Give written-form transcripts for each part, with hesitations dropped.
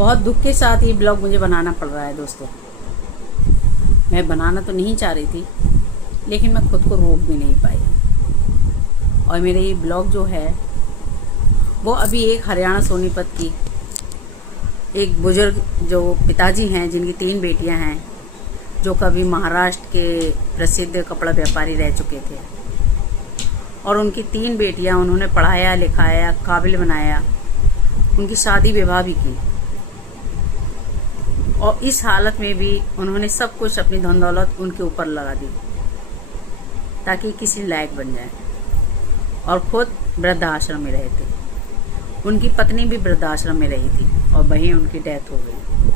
बहुत दुख के साथ ये ब्लॉग मुझे बनाना पड़ रहा है दोस्तों। मैं बनाना तो नहीं चाह रही थी, लेकिन मैं खुद को रोक भी नहीं पाई। और मेरे ये ब्लॉग जो है वो अभी एक हरियाणा सोनीपत की एक बुजुर्ग जो पिताजी हैं, जिनकी 3 बेटियां हैं, जो कभी महाराष्ट्र के प्रसिद्ध कपड़ा व्यापारी रह चुके थे, और उनकी 3 बेटियां उन्होंने पढ़ाया लिखाया, काबिल बनाया, उनकी शादी विवाह भी की, और इस हालत में भी उन्होंने सब कुछ अपनी धन दौलत उनके ऊपर लगा दी ताकि किसी लायक बन जाए, और खुद वृद्धाश्रम में रहे थे। उनकी पत्नी भी वृद्धाश्रम में रही थी और वहीं उनकी डेथ हो गई,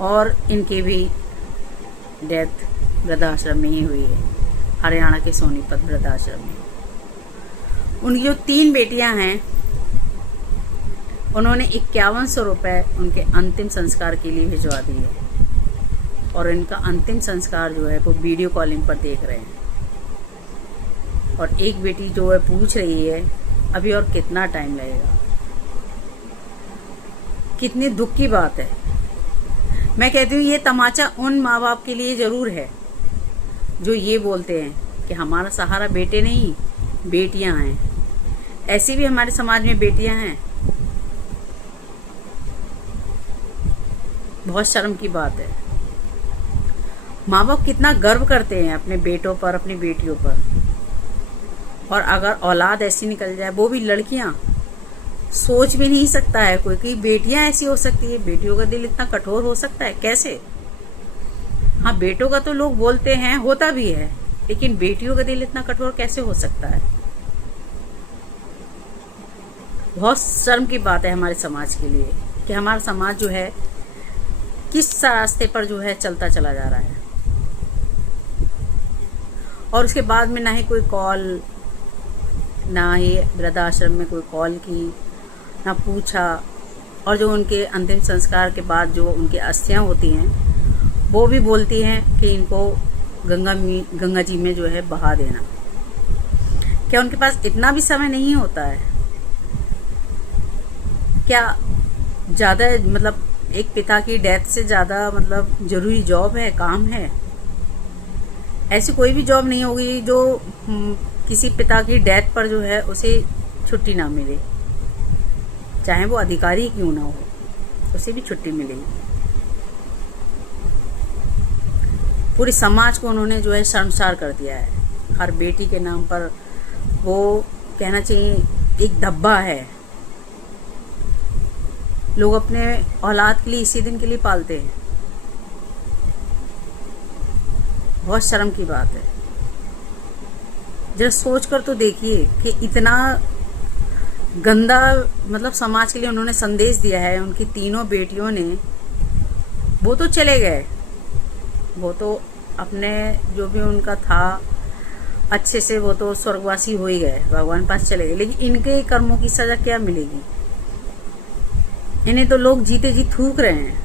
और इनकी भी डेथ वृद्धाश्रम में ही हुई है, हरियाणा के सोनीपत वृद्धाश्रम में। उनकी जो 3 बेटियां हैं, उन्होंने 5100 रुपये उनके अंतिम संस्कार के लिए भिजवा दिए, और इनका अंतिम संस्कार जो है वो वीडियो कॉलिंग पर देख रहे हैं। और एक बेटी जो है पूछ रही है अभी और कितना टाइम लगेगा। कितनी दुख की बात है। मैं कहती हूँ ये तमाचा उन माँ बाप के लिए जरूर है जो ये बोलते हैं कि हमारा सहारा बेटे नहीं बेटियां हैं। ऐसी भी हमारे समाज में बेटियां हैं। बहुत शर्म की बात है। माँ बाप कितना गर्व करते हैं अपने बेटों पर, अपनी बेटियों पर, और अगर औलाद ऐसी निकल जाए, वो भी लड़कियां, सोच भी नहीं सकता है कोई कि बेटियां ऐसी हो सकती है। बेटियों का दिल इतना कठोर हो सकता है, कैसे? हाँ, बेटों का तो लोग बोलते हैं, होता भी है, लेकिन बेटियों का दिल इतना कठोर कैसे हो सकता है? बहुत शर्म की बात है हमारे समाज के लिए कि हमारा समाज जो है किस रास्ते पर जो है चलता चला जा रहा है। और उसके बाद में ना ही कोई कॉल, ना ही वृद्धाश्रम में कोई कॉल की, ना पूछा। और जो उनके अंतिम संस्कार के बाद जो उनकी अस्थियां होती हैं, वो भी बोलती हैं कि इनको गंगा जी में जो है बहा देना। क्या उनके पास इतना भी समय नहीं होता है? क्या ज़्यादा मतलब एक पिता की डेथ से ज़्यादा मतलब जरूरी जॉब है, काम है? ऐसी कोई भी जॉब नहीं होगी जो किसी पिता की डेथ पर जो है उसे छुट्टी ना मिले, चाहे वो अधिकारी क्यों ना हो, उसे भी छुट्टी मिलेगी। पूरे समाज को उन्होंने जो है शर्मसार कर दिया है। हर बेटी के नाम पर वो कहना चाहिए एक धब्बा है। लोग अपने औलाद के लिए इसी दिन के लिए पालते हैं। बहुत शर्म की बात है। जरा सोच कर तो देखिए कि इतना गंदा मतलब समाज के लिए उन्होंने संदेश दिया है। उनकी 3 बेटियों ने, वो तो चले गए, वो तो अपने जो भी उनका था अच्छे से, वो तो स्वर्गवासी हो ही गए, भगवान पास चले गए, लेकिन इनके कर्मों की सजा क्या मिलेगी? इन्हें तो लोग जीते जी थूक रहे हैं।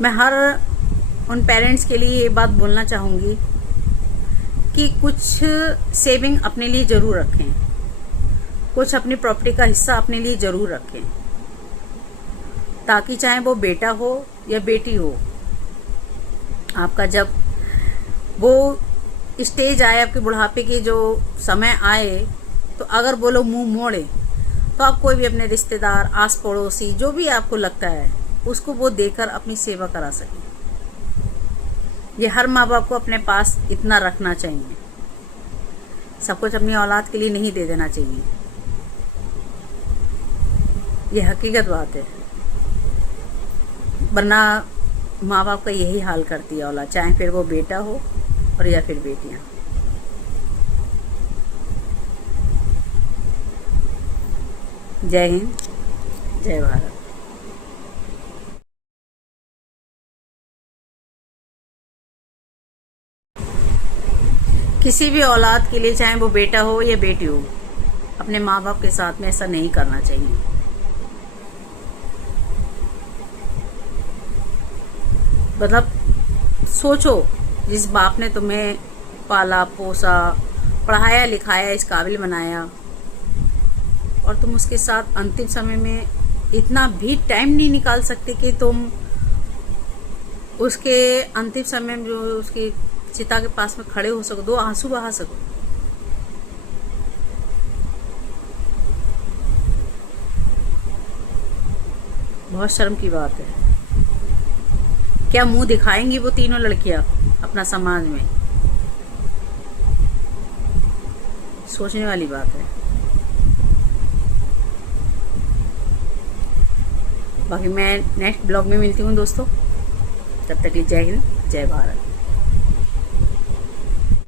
मैं हर उन पेरेंट्स के लिए ये बात बोलना चाहूंगी कि कुछ सेविंग अपने लिए जरूर रखें, कुछ अपनी प्रॉपर्टी का हिस्सा अपने लिए जरूर रखें, ताकि चाहे वो बेटा हो या बेटी हो, आपका जब वो स्टेज आए, आपके बुढ़ापे के जो समय आए, तो अगर वो लोग मुंह मोड़े तो आप कोई भी अपने रिश्तेदार, आस पड़ोसी, जो भी आपको लगता है, उसको वो देकर अपनी सेवा करा सकें। ये हर माँ बाप को अपने पास इतना रखना चाहिए। सब कुछ अपनी औलाद के लिए नहीं दे देना चाहिए। ये हकीकत बात है, वरना माँ बाप का यही हाल करती है औलाद, चाहे फिर वो बेटा हो और या फिर बेटियां। जय हिंद, जय भारत। किसी भी औलाद के लिए, चाहे वो बेटा हो या बेटी हो, अपने माँ बाप के साथ में ऐसा नहीं करना चाहिए। मतलब सोचो, जिस बाप ने तुम्हें पाला पोसा, पढ़ाया लिखाया, इस काबिल बनाया, और तुम उसके साथ अंतिम समय में इतना भी टाइम नहीं निकाल सकते कि तुम उसके अंतिम समय में जो उसकी चिता के पास में खड़े हो सको, 2 आंसू बहा सको। बहुत शर्म की बात है। क्या मुंह दिखाएंगी वो तीनों लड़कियां अपना समाज में? सोचने वाली बात है। बाकी मैं नेक्स्ट ब्लॉग में मिलती हूँ दोस्तों। तब तक के लिए जय हिंद, जय भारत।